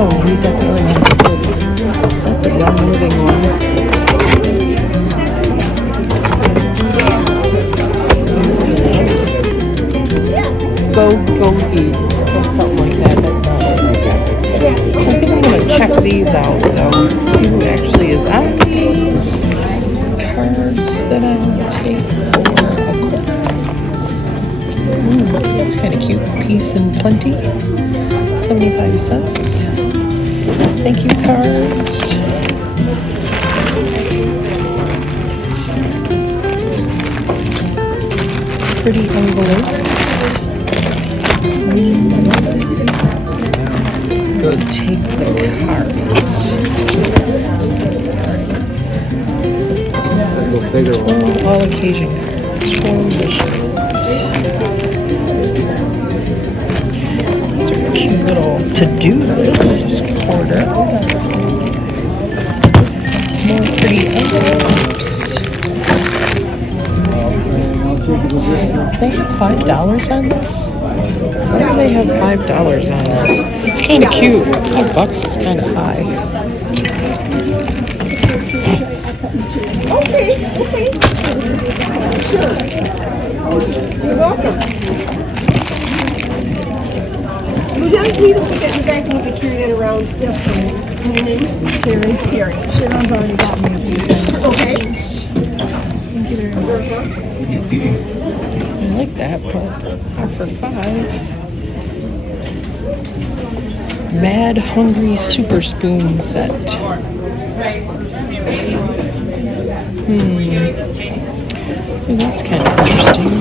Oh, we definitely want to get this. That's a young moving one. Go-Go-Eat or something like that. That's not it. I think I'm going to check these out, though. See who actually is on these cards that I'll take for a quote. Ooh, that's kind of cute. Peace and Plenty. 75 cents. Thank you cards. Pretty envelopes. Go take the cards. All occasion cards. 4 wishes. Cute little to-do list order. More pretty envelopes. They have $5 on this? Why do they have $5 on this? It's kind of cute. $5 is kind of high. Okay. Sure. You're welcome. We don't think that you guys need to carry that around. Yes, please. Carrie. Sharon's already got me a few things. Okay. Thank you very much. I like that part for $5. Mad Hungry Super Spoon set. Ooh, that's kind of interesting.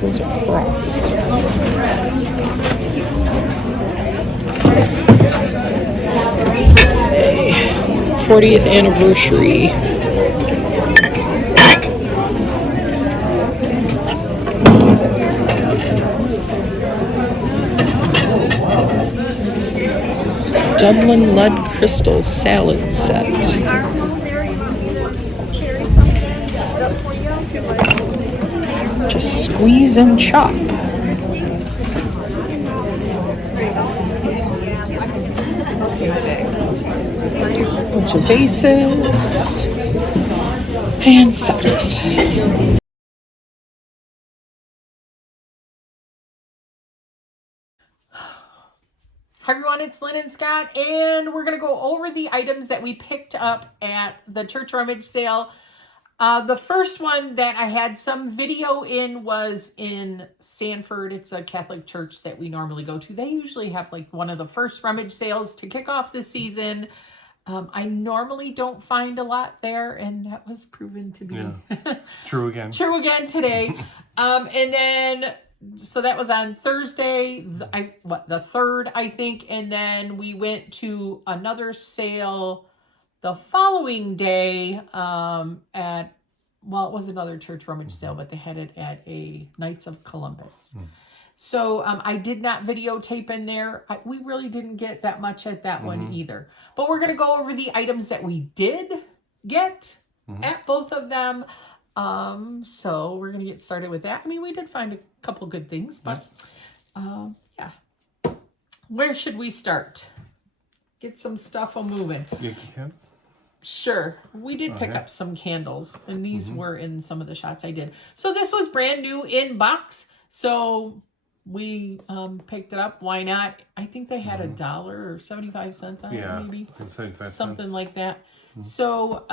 Those are cross. 40th anniversary. Dublin Lead Crystal Salad Set. Just squeeze and chop. Bunch of vases and socks. Hi everyone, it's Lynn and Scott, and we're going to go over the items that we picked up at the Church Rummage sale. The first one that I had some video in was in Sanford. It's a Catholic church that we normally go to. They usually have like one of the first rummage sales to kick off the season. I normally don't find a lot there, and that was proven to be true again. True again today. And then, so that was on Thursday, the 3rd, I think. And then we went to another sale the following day it was another Church Rummage sale, but they had it at a Knights of Columbus. So I did not videotape in there. We really didn't get that much at that one either. But we're going to go over the items that we did get at both of them. So we're gonna get started with that. I mean, we did find a couple good things, but yeah. Where should we start? Get some stuff moving. Yankee Candle? Sure. We did pick up some candles, and these were in some of the shots I did. So this was brand new in box. So we picked it up. Why not? I think they had $1 or 75 cents on it, maybe. 75 something cents. like that. So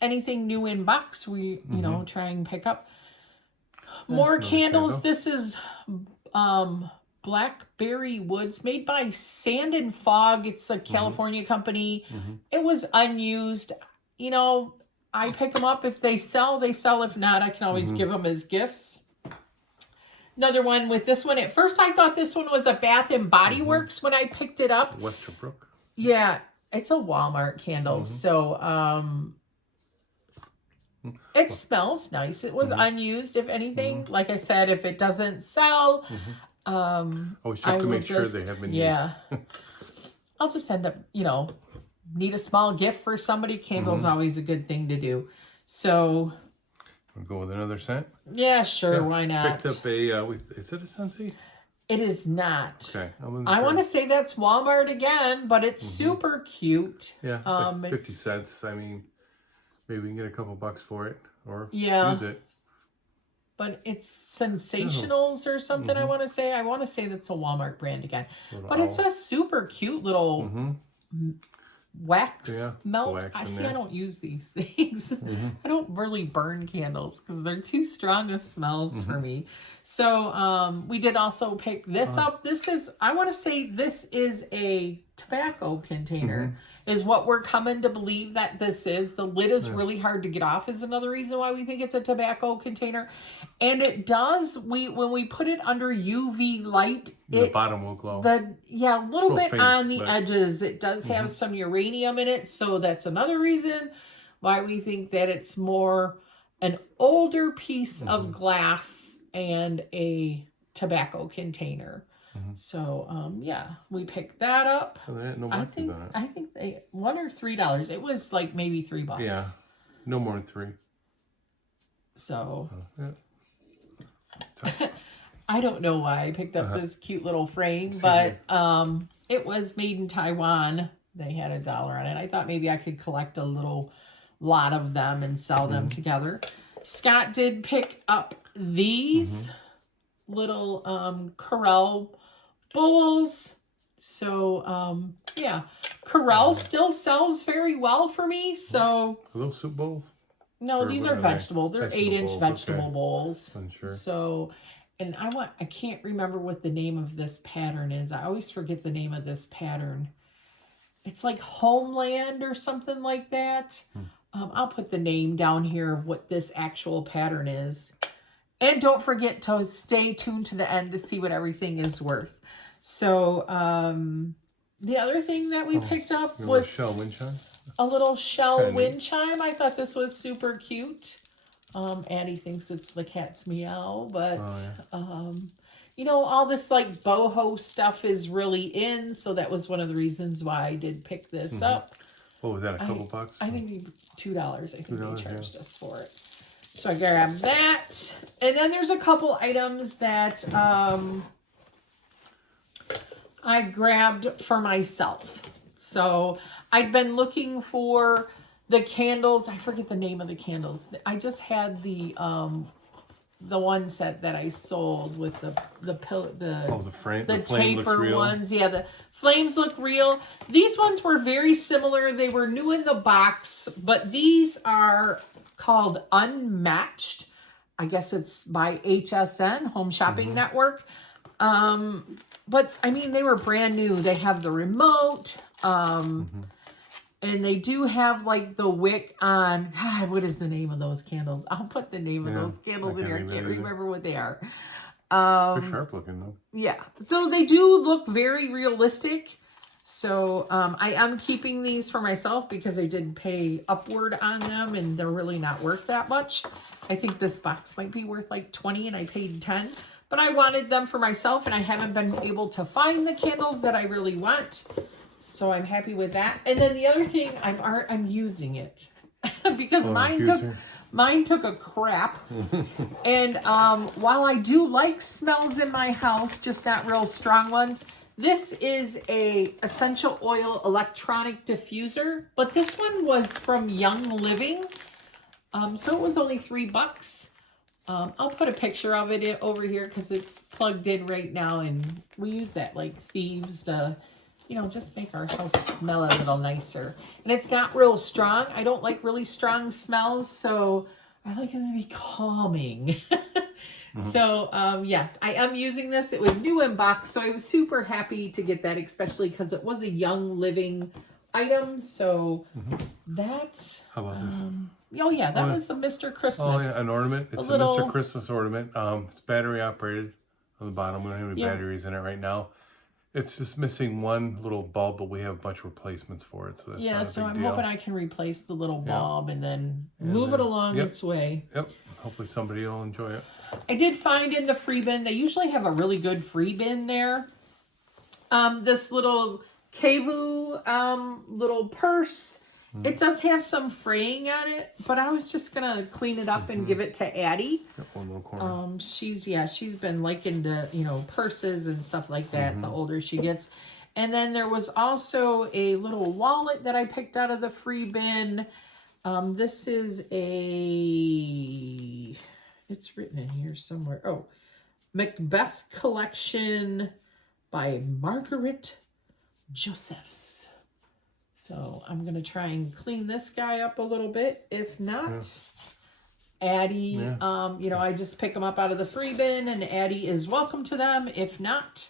anything new in box, we you know try and pick up. More candles. This is Blackberry Woods, made by Sand and Fog. It's a California company. It was unused. You know, I pick them up. If they sell, they sell. If not, I can always give them as gifts. Another one with this one. At first, I thought this one was a Bath and Body Works when I picked it up. Westerbrook. Yeah, it's a Walmart candle. So, it smells nice. It was unused, if anything. Like I said, if it doesn't sell, Always check to make sure they have been used. I'll just end up, you know, need a small gift for somebody. Candle's always a good thing to do. So, We'll go with another scent. yeah, sure, why not? Picked up a, is it a Scentsy? It is not. Okay. I want to say that's Walmart again, but it's super cute. Yeah, it's like 50 cents. I mean, maybe we can get a couple bucks for it or use it. But it's Sensationals or something, I want to say. I want to say that's a Walmart brand again. But it's a super cute little wax melt. I don't use these things. I don't really burn candles because they're too strong of smells for me. So we did also pick this up. This is, I want to say this is a tobacco container is what we're coming to believe that this is. The lid is really hard to get off is another reason why we think it's a tobacco container. And it does, when we put it under UV light, The bottom will glow. a little bit faint, on the but- edges. It does have some uranium in it, so that's another reason why we think that it's more an older piece of glass and a tobacco container. So we picked that up. Oh, they had no I markings think on it. they $1 or $3. It was like maybe $3. Yeah, no more than 3. So Yeah. I don't know why I picked up this cute little frame, but it was made in Taiwan. They had $1 on it. I thought maybe I could collect a little lot of them and sell them together. Scott did pick up these little Corel bowls. So Corel still sells very well for me. So A little soup bowl? no, Or these what are are they? vegetable. They're Vegetable 8-inch bowls, vegetable okay. bowls. Unsure. So, and I can't remember what the name of this pattern is. I always forget the name of this pattern. It's like Homeland or something like that. I'll put the name down here of what this actual pattern is. And don't forget to stay tuned to the end to see what everything is worth. So, the other thing that we picked up Your was shell wind chime? a little shell Kinda wind neat. chime. I thought this was super cute. Addie thinks it's the cat's meow, but you know, all this like boho stuff is really in, so that was one of the reasons why I did pick this up. What was that, a couple bucks? I think $2. I think they $2, charged us for it. So I grabbed that, and then there's a couple items that I grabbed for myself. So I'd been looking for the candles. I forget the name of the candles. I just had the one set that I sold with the frame. the The flame looks taper real. ones. Yeah, the flames look real. These ones were very similar. They were new in the box, but these are called Unmatched. I guess it's by HSN, Home Shopping Network. But I mean, they were brand new. They have the remote. And they do have like the wick on. God, what is the name of those candles? I'll put the name of those candles in here. I can't remember what they are. They're sharp looking though. Yeah. So they do look very realistic. So I am keeping these for myself because I did pay upward on them and they're really not worth that much. I think this box might be worth like 20 and I paid 10. But I wanted them for myself and I haven't been able to find the candles that I really want. So I'm happy with that. And then the other thing, I'm using it because Mine took a crap. And while I do like smells in my house, just not real strong ones, this is a essential oil electronic diffuser, but this one was from Young Living. So it was only $3. I'll put a picture of it over here because it's plugged in right now, and we use that like thieves to, you know, just make our house smell a little nicer. And it's not real strong. I don't like really strong smells, so I like them to be calming. So, yes, I am using this. It was new in box, so I was super happy to get that, especially because it was a Young Living item. So that... How about this? Oh, yeah, that was a Mr. Christmas. Oh, yeah, an ornament. It's a Mr. Christmas ornament. It's battery operated on the bottom. We don't have any batteries in it right now. It's just missing one little bulb, but we have a bunch of replacements for it. So that's not a so big I'm deal. hoping I can replace the little bulb and then move it along its way. Yep. Hopefully somebody will enjoy it. I did find in the free bin, they usually have a really good free bin there. This little Kevu little purse. It does have some fraying on it, but I was just gonna clean it up and give it to Addie. Yep, one little corner. She's been liking to, you know, purses and stuff like that the older she gets. And then there was also a little wallet that I picked out of the free bin. This is it's written in here somewhere. Oh, Macbeth Collection by Margaret Josephs. So I'm going to try and clean this guy up a little bit. If not, Addie, you know, I just pick them up out of the free bin and Addie is welcome to them. If not,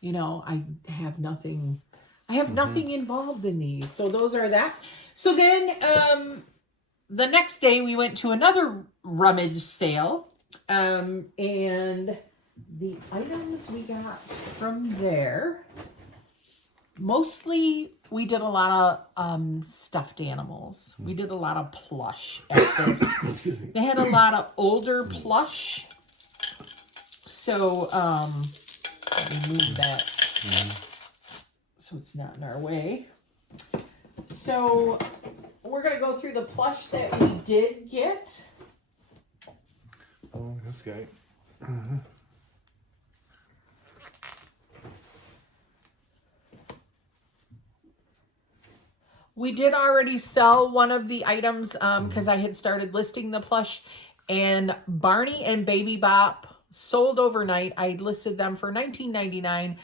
you know, I have nothing involved in these. So those are that. So then the next day we went to another rummage sale. And the items we got from there, mostly we did a lot of stuffed animals. We did a lot of plush at this. They had a lot of older plush. So let me move that so it's not in our way. So we're going to go through the plush that we did get. Oh, this guy. We did already sell one of the items because I had started listing the plush, and Barney and Baby Bop sold overnight. I listed them for $19.99,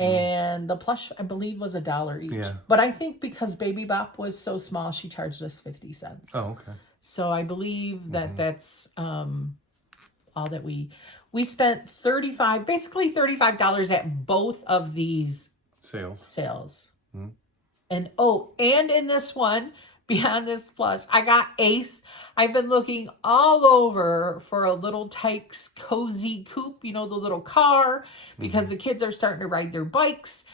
and the plush I believe was $1 each. Yeah. But I think because Baby Bop was so small, she charged us 50 cents. Oh, okay. So I believe that that's all that we spent basically $35 at both of these sales. And and in this one, beyond this plush, I got Ace. I've been looking all over for a little Tykes cozy coupe, you know, the little car, because the kids are starting to ride their bikes,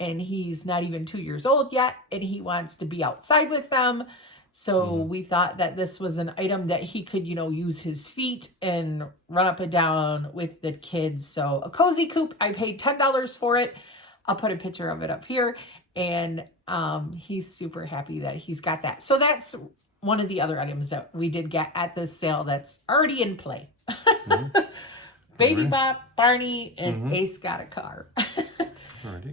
and he's not even 2 years old yet, and he wants to be outside with them. So we thought that this was an item that he could, you know, use his feet and run up and down with the kids. So a cozy coupe, I paid $10 for it. I'll put a picture of it up here. And he's super happy that he's got that. So that's one of the other items that we did get at this sale that's already in play. Baby Bop, Barney, and Ace got a car.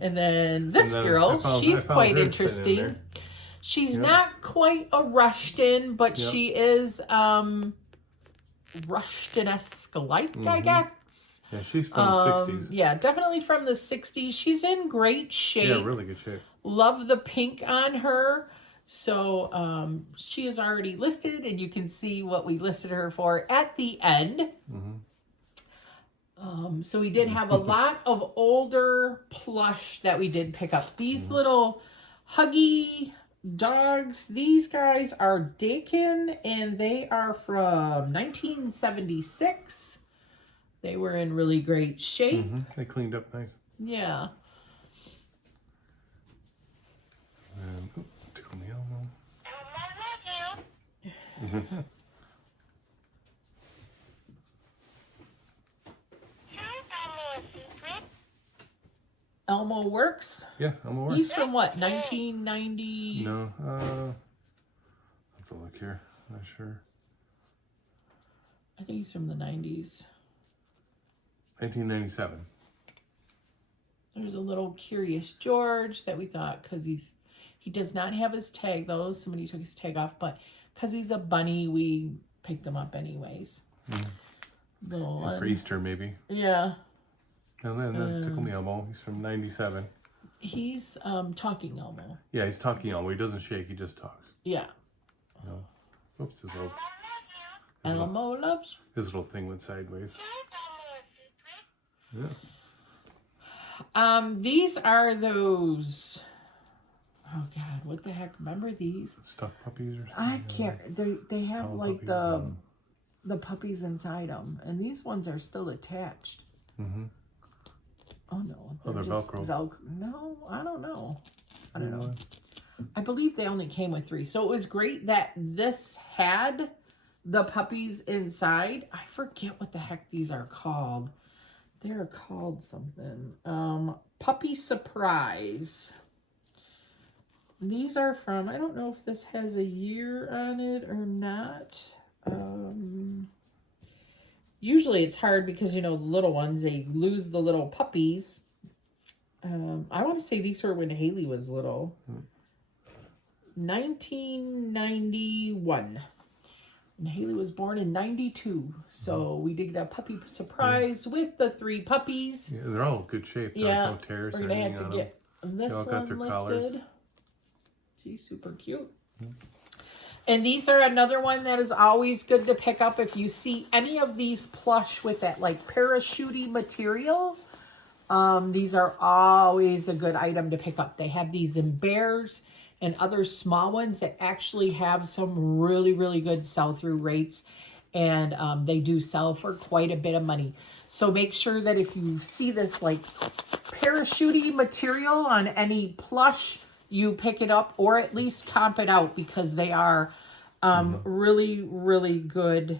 And then this girl, she's quite interesting. She's not quite a Rushton, but she is Rushton-esque like, I guess. Yeah, she's from the 60s. Yeah, definitely from the 60s. She's in great shape. Yeah, really good shape. Love the pink on her. So she is already listed, and you can see what we listed her for at the end. So we did have a lot of older plush that we did pick up. These little Huggy dogs, these guys are Dakin, and they are from 1976. They were in really great shape. They cleaned up nice. Yeah. And, tickle me Elmo. Elmo works? Yeah, Elmo works. He's from what, 1990? No, I'll have to look here. Not sure. I think he's from the 90s. 1997. There's a little Curious George that we thought, because he does not have his tag though. Somebody took his tag off, but because he's a bunny, we picked him up anyways. Little one. For Easter, maybe. Yeah. And then Tickle Me Elmo. He's from 97. He's Talking Elmo. Yeah, he's Talking Elmo. He doesn't shake. He just talks. Yeah. No. Oops, his Elmo loves you. His little thing went sideways. Yeah. These are those. Oh God, what the heck? Remember these? Stuffed puppies or something? I can't. They have like puppies, the puppies inside them, and these ones are still attached. Mm-hmm. Oh no. Oh, they're Velcro. No, I don't know. I don't know. I believe they only came with 3. So it was great that this had the puppies inside. I forget what the heck these are called. They're called something. Puppy Surprise. These are from, I don't know if this has a year on it or not. Usually it's hard because, you know, the little ones, they lose the little puppies. I want to say these were when Haley was little. 1991. And Haley was born in 92. So we did a puppy surprise with the 3 puppies. Yeah, they're all in good shape. There's no tears. We're going to have to get this all got their one collars. listed. She's super cute. And these are another one that is always good to pick up if you see any of these plush with that like parachute material. These are always a good item to pick up. They have these in bears and other small ones that actually have some really, really good sell-through rates. And they do sell for quite a bit of money. So make sure that if you see this like parachute material on any plush, you pick it up or at least comp it out because they are really, really good.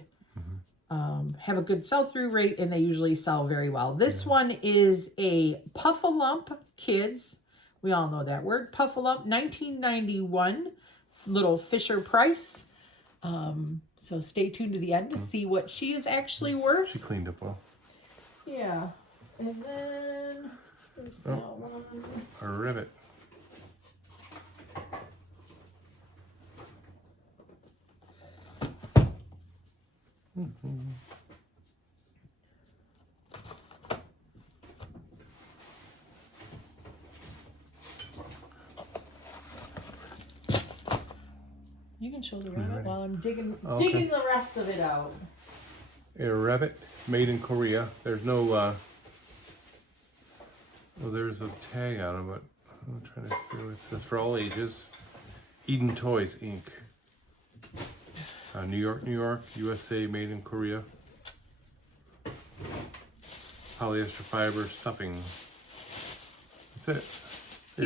Have a good sell-through rate and they usually sell very well. This one is a Puff-A-Lump Kids. We all know that word. Puff-A-Lump, 1991. Little Fisher Price. So stay tuned to the end to see what she is actually worth. She cleaned up well. Yeah. And then there's that one. A rivet. You can show the rabbit while I'm digging Okay. digging the rest of it out. A rabbit made in Korea. There's no well, there's a tag on it, but I'm trying to figure what it says. For all ages. Eden Toys Inc. New York, New York, USA, made in Korea. Polyester fiber stuffing. That's it.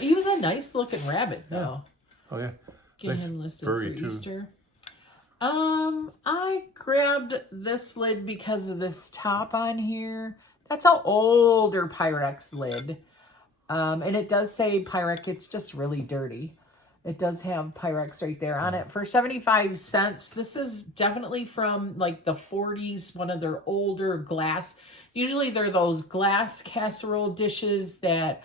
He was a nice looking rabbit though. Oh yeah. Get Nice him listed furry, for too. Easter. I grabbed this lid because of this top on here. That's an older Pyrex lid. And it does say Pyrex. It's just really dirty. It does have Pyrex right there on it for 75 cents. This is definitely from like the 40s, one of their older glass. Usually they're those glass casserole dishes that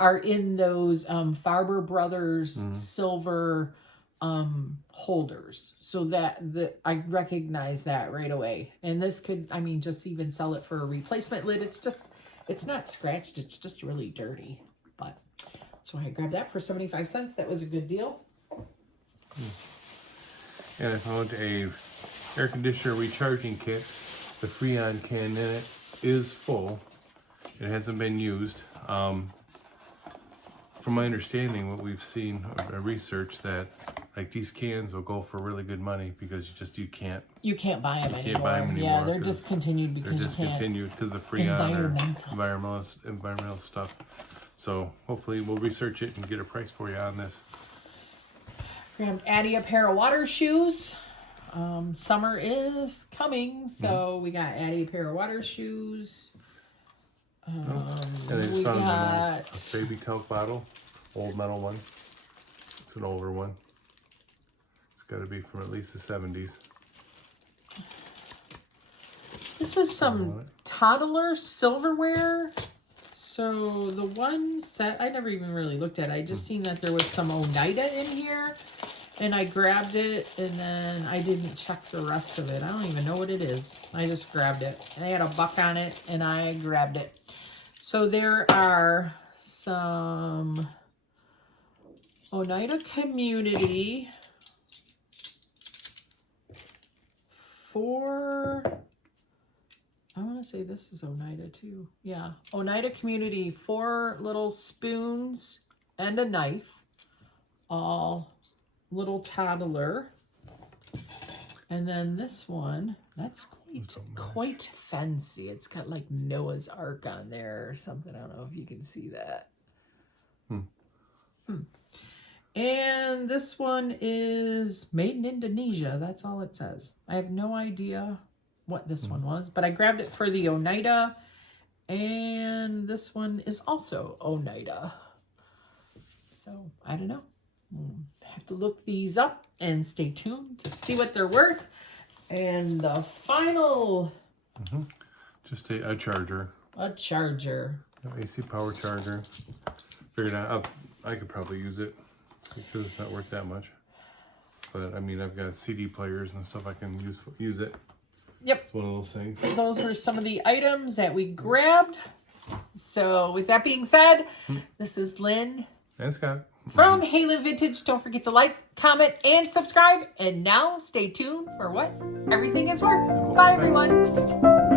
are in those Farber Brothers silver holders. So that I recognize that right away. And this could, I mean, just even sell it for a replacement lid. It's not scratched. It's just really dirty. But that's why I grabbed that for 75 cents. That was a good deal. And I found a air conditioner recharging kit. The Freon can in it is full. It hasn't been used. From my understanding, what we've seen research that like these cans will go for really good money because you can't buy them anymore. Can't buy them Yeah, anymore they're discontinued because they're you can't. discontinued because of the Freon or environmental stuff. So hopefully we'll research it and get a price for you on this. Grabbed Addie a pair of water shoes. Summer is coming, so we got Addie a pair of water shoes. And it's We found got a baby talc bottle, old metal one. It's an older one. It's got to be from at least the 70s. This is some toddler silverware. So the one set, I never even really looked at it. I just seen that there was some Oneida in here. And I grabbed it, and then I didn't check the rest of it. I don't even know what it is. I just grabbed it. And they had $1 on it, and I grabbed it. So there are some Oneida Community for, I want to say this is Oneida too. Yeah, Oneida Community, 4 little spoons and a knife, all little toddler. And then this one, that's quite fancy. It's got like Noah's Ark on there or something. I don't know if you can see that. And this one is made in Indonesia. That's all it says. I have no idea what this one was, but I grabbed it for the Oneida. And this one is also Oneida. So I don't know. We'll have to look these up and stay tuned to see what they're worth. And the final, just a charger. A charger. AC power charger. Figured out I could probably use it because it's not worth that much. But I mean, I've got CD players and stuff I can use it. Yep. It's one of those things. Those were some of the items that we grabbed. So with that being said, this is Lynn And Scott. from HalynnVintage. Don't forget to like, comment, and subscribe. And now stay tuned for what everything is worth. Bye, everyone.